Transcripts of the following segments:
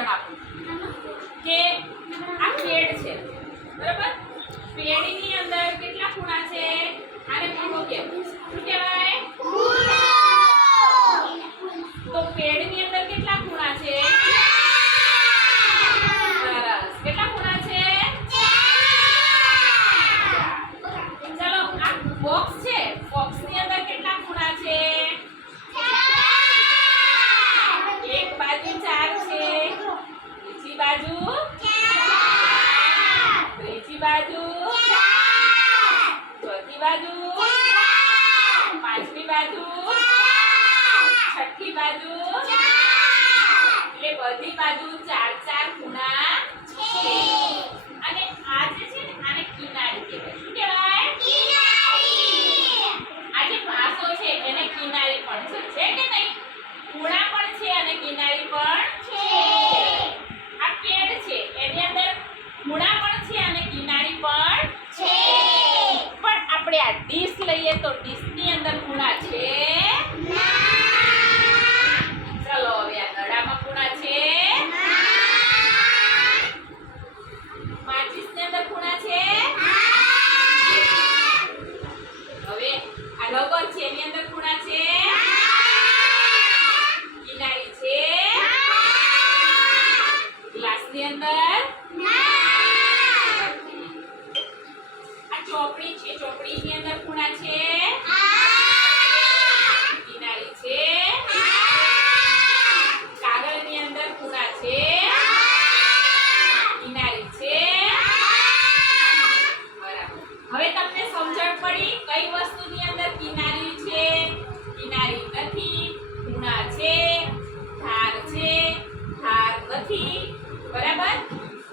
સમજણ આપું કે આ પેડ છે બરાબર. પેડની અંદર કેટલા ખૂણા છે? આને ખૂણો કહેવાય. શું કહેવાય? તો પેડની અંદર કેટલા ખૂણા છે? સરસ. કેટલા ખૂણા છે? ચલો આ બોક્સ છે, બોક્સની અંદર કેટલા ખૂણા છે? એક બાજુ 4 છે, બીજી બાજુ ત્રીજી બાજુ ચોથી બાજુ પાંચમી બાજુ છઠ્ઠી બાજુ એટલે બધી બાજુ 4 ખૂણા છે. અને આ જે છે ને આને કિનારી કહેવાય. શું કહેવાય? કિનારી. આ જે ભાસો છે એને કિનારી પણ છે કે નહીં? ખૂણા પણ છે અને કિનારી પણ છે. આ પેડ છે એની અંદર ખૂણા પણ છે અને કિનારી પણ છે. પણ આપણે આ ડીશ લઈએ તો ડીશની અંદર ખૂણા છે ના. ચલો હવે આ દડામાં ખૂણા છે ના. માચિસની અંદર ખૂણા છે ના. હવે આ રબર છે એની અંદર ખૂણા છે ના. કિનારી છે ના. ગ્લાસની અંદર ચોપડી છે, ચોપડીની અંદર ખૂણા છે કિનારી છે. કાગળની અંદર ખૂણા છે કિનારી છે. બરાબર. હવે તમને સમજણ પડી કઈ વસ્તુની અંદર કિનારી છે, કિનારી નથી, ખૂણા છે, ધાર છે, ધાર નથી. બરાબર.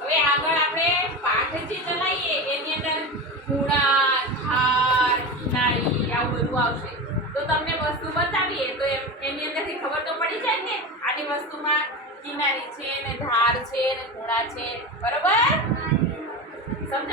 હવે આગળ આપણે પાઠ જે ચલાવીએ એની અંદર ખૂણા, ધાર, કિનારી આવું બધું આવશે. તો તમને વસ્તુ બતાવીએ તો એની અંદરથી ખબર તો પડી જાય ને આની વસ્તુમાં કિનારી છે ને ધાર છે ને ખૂણા છે. બરોબર.